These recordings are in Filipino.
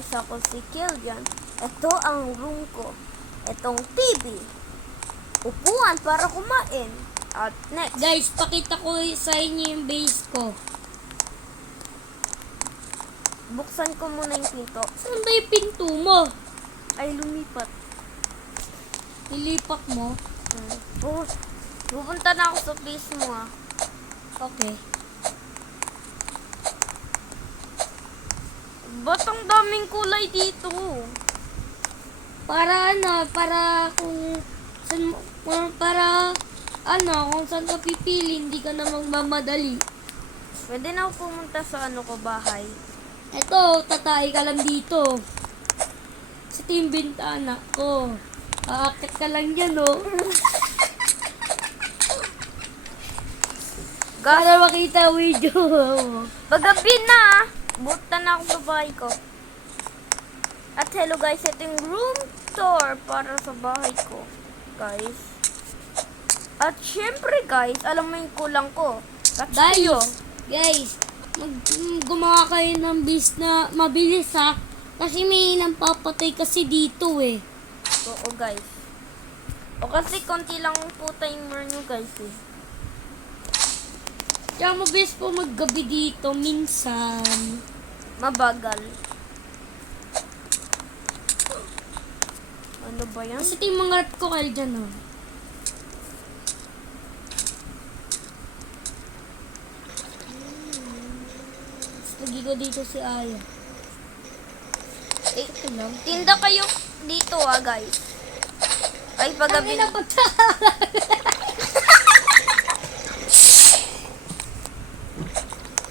Isa ko si Kilian. Ito ang room ko. Itong TV. Upuan para kumain. At next. Guys, pakita ko sa inyo yung base ko. Buksan ko muna yung pinto. Saan ba yung pinto mo? Ay, lumipat. Ilipat mo? Pupunta na ako sa place mo Okay. Ba't ang daming kulay dito? Para kung saan ka pipili, hindi ka na magmamadali. Pwede na ako pumunta sa bahay. Eto, tatay ka lang dito. Sa team bintana ko. Aakit ka lang dyan, oh. Para makita video. Paggabi na, buta na ako sa bahay ko. At hello guys, ito yung room tour para sa bahay ko. Guys. At syempre guys, alam mo yung kulang ko. Guys, gumawa kayo ng bis na mabilis ha. Kasi may nampapatay kasi dito eh. Oo guys. O kasi konti lang po timer nyo guys eh. Kaya mabilis po maggabi dito minsan. Mabagal. Ano ba yan? Kasi ito yung mga rep ko kayo dyan oh. Lagi ko dito si Aya. Ito lang. Tinda kayo dito guys. Ay, paggabi na.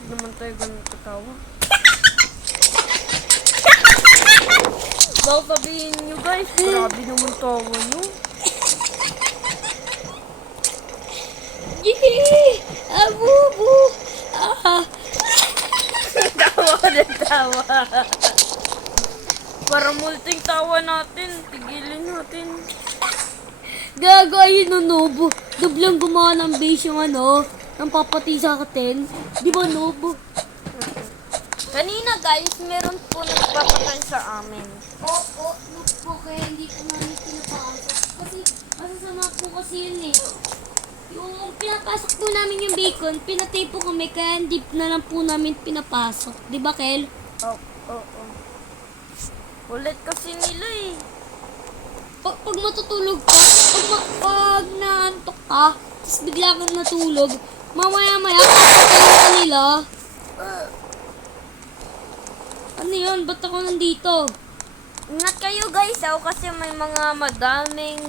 Naman tayo ganun katawa. Baka sabihin nyo guys, grabe naman tawa nyo. Yee! Abubu! Tawa na tawa. Para multing tawa natin, tigilin natin. Gago, ayun no, noob. Dublang gumawa ng base yung ng papatay sa atin. Di ba, noob? Kanina guys, meron po nagpapatay sa amin. Oo, noob po, kaya hindi po namin pinapasok. Kasi, masasama po kasi yun eh. Yung pinapasok po namin yung bacon, pinatay po kami, kaya hindi na lang po namin pinapasok. Di ba, Kel? Oo. Ulit kasi nila eh. Pag matutulog ka, pag naantok ka, tapos bigla kang natulog, mamaya-maya, papatayin ka nila. Ano yun? Ba't ako nandito? Ingat kayo guys, kasi may mga madaming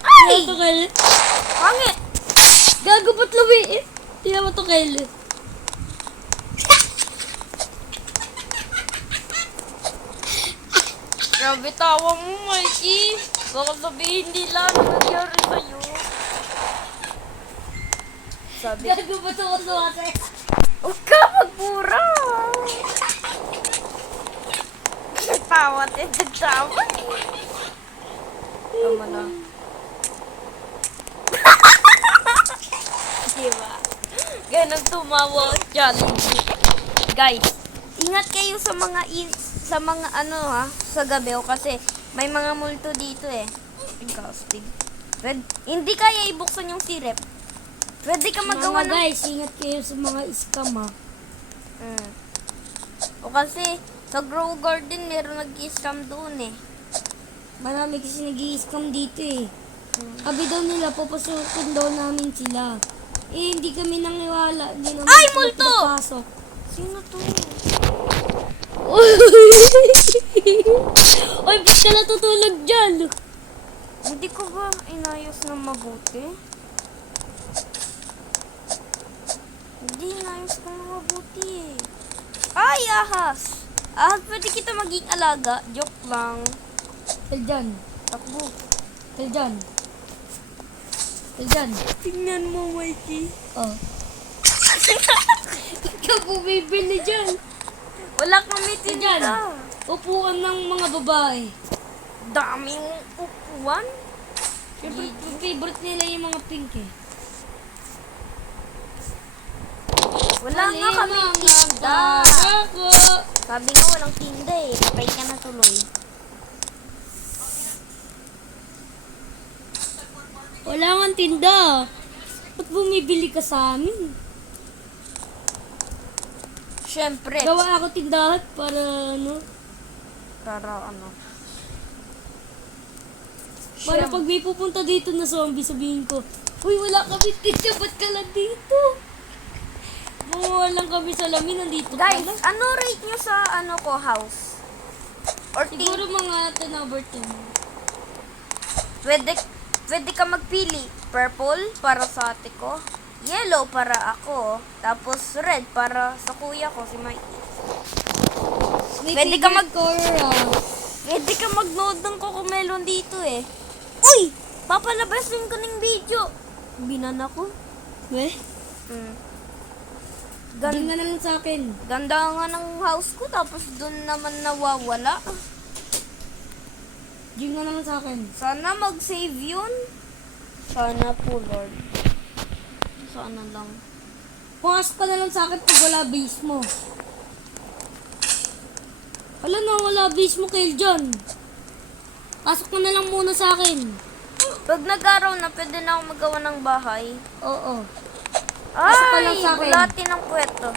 Ay! Ito, Kel. Pangit! Gago, ba't lumiit? Tingnan mo to, Kel. Grabe tawa mo, Mikey. Baka sabihin nila ano nangyari sa'yo. Sabi, Gago, ba't ako sumasaya? huwag ka magpura. Tawa at nagtawa. Tama na. Diba? Ganun tumawa ang challenge. Guys, ingat kayo sa mga sa gabi kasi may mga multo dito eh. Casting. Hindi kaya ibuksan yung sirep. Pwede ka magawa ng... Guys, ingat kayo sa mga scam ha. O kasi sa Grow Garden meron nag-scam doon eh. Marami kasi nag-i-scam dito eh. Sabi daw nila, papasukin daw namin sila. Eh, hindi kami nangiwala. Hindi naman Ay, sila multo! pinapasok. Sino to? Oy, ba't ka natutulog dyan? Hindi ko ba inayos na mabuti? Hindi inayos ko na mabuti eh. Ay, ahas! Ahas, pwede kita maging alaga. Joke lang. Kel dyan. Takbo. Kel dyan. Kel dyan. Tingnan mo, Mikey. Oh. Ikaw bumibili dyan. Wala kami tinda. Upuan ng mga babae. Daming upuan. Favorite nila yung mga pink eh. Wala nga kami tinda. Sabi nga walang tinda eh. Patay ka na tuloy. Wala nga tinda. Ba't bumibili ka sa amin? Siyempre. Gawa ako tindahan para ano? Para ano. Para pag may pupunta dito na zombie, sabihin ko, uy, wala kami tinda, ba't ka lang dito? Mamuha lang kami sa lamin, nandito Guys, ka lang. ano rate nyo sa ano ko house? Or Siguro mga 10 over 10. pwede ka magpili. Purple para sa ate ko. Yellow para ako. Tapos red para sa kuya ko, si Mikey. Pwede ka Pwede ka mag-load ng Cocomelon dito eh. Uy! Papalabasin ko ng video. Binan ako. Eh? Hmm. Galing nga naman sa akin. Ganda nga ng house ko, tapos doon naman nawawala. Galing nga naman sa akin. Sana mag-save yun. Sana po, Lord. Sana lang. Pumasok ka na lang sa akin pag wala base mo. Wala na, wala base mo, Kyle John. Pasok mo na lang muna sa akin. Pag nag-araw na, pwede na ako magawa ng bahay. Oo. Pasok ka Ay, lang sa akin. bulati ng puweto.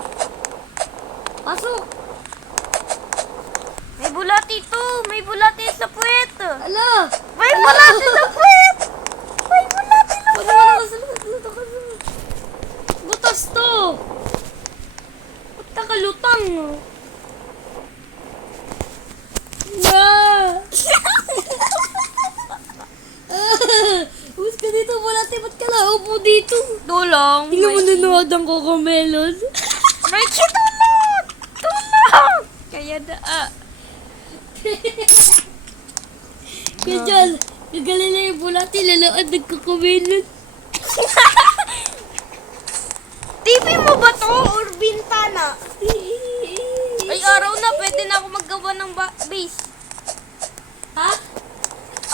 Pasok. May bulati to. May bulati sa puweto. Ala! May bulati sa puweto. May bulati sa Wala na ka sa luto ka na. Butas to. Ba't nakalutang? Na! Umus ka dito, bulati. Ba't ka naupo dito? Tulong. Hindi mo nanood ang Cocomelon. Mikey, tulong! Tulong! Kaya na, Kaya dyan, gagaling na yung bulati, lalood ng Cocomelon. TV mo ba to or bintana? Ay, araw na. Pwede na ako maggawa ng base. Ha?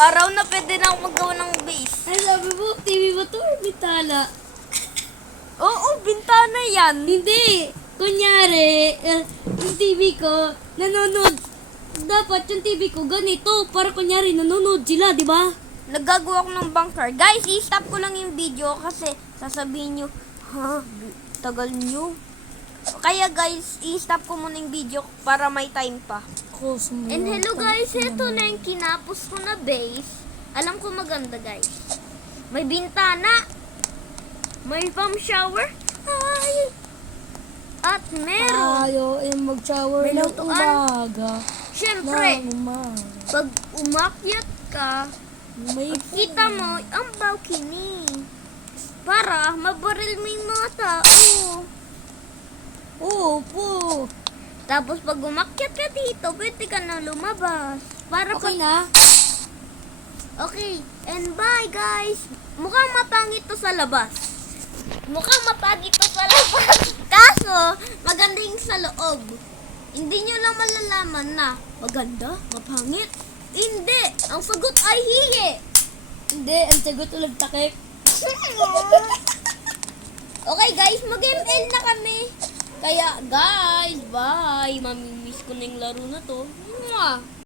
Araw na pwede na ako maggawa ng base. Ay, sabi mo, TV ba to or bitala? Oo, bintana yan. Hindi. Kunyari, yung TV ko, nanonood. Dapat yung TV ko ganito, para kunyari nanonood sila, di ba? Naggagawa ko ng bunker. Guys, i-stop ko lang yung video kasi sasabihin nyo, ha? Tagal nyo. Kaya guys, i-stop ko muna yung video para may time pa. And hello guys, ito na yung kinapos ko na base. Alam ko maganda guys. May bintana. May pump shower. Ay! At meron. Ayaw mag-shower May ng lutuan. umaga. Siyempre, Ng umaga. pag umakyat ka, May kita mo ang balcony. Para mabaril mo yung mga tao. Opo. Tapos pag umakyat ka dito, pwede ka na lumabas. Para Okay na? Okay, and bye guys. Mukhang mapangit to sa labas. Mukhang mapangit to sa labas. Kaso, maganda yung sa loob. Hindi nyo lang malalaman na maganda, mapangit. Hindi, ang sagot ay hiye. Hindi, ang sagot ulag takip. Okay guys, mag-ML na kami. Kaya guys, bye. Mamimiss ko na yung laro na to. Mwah!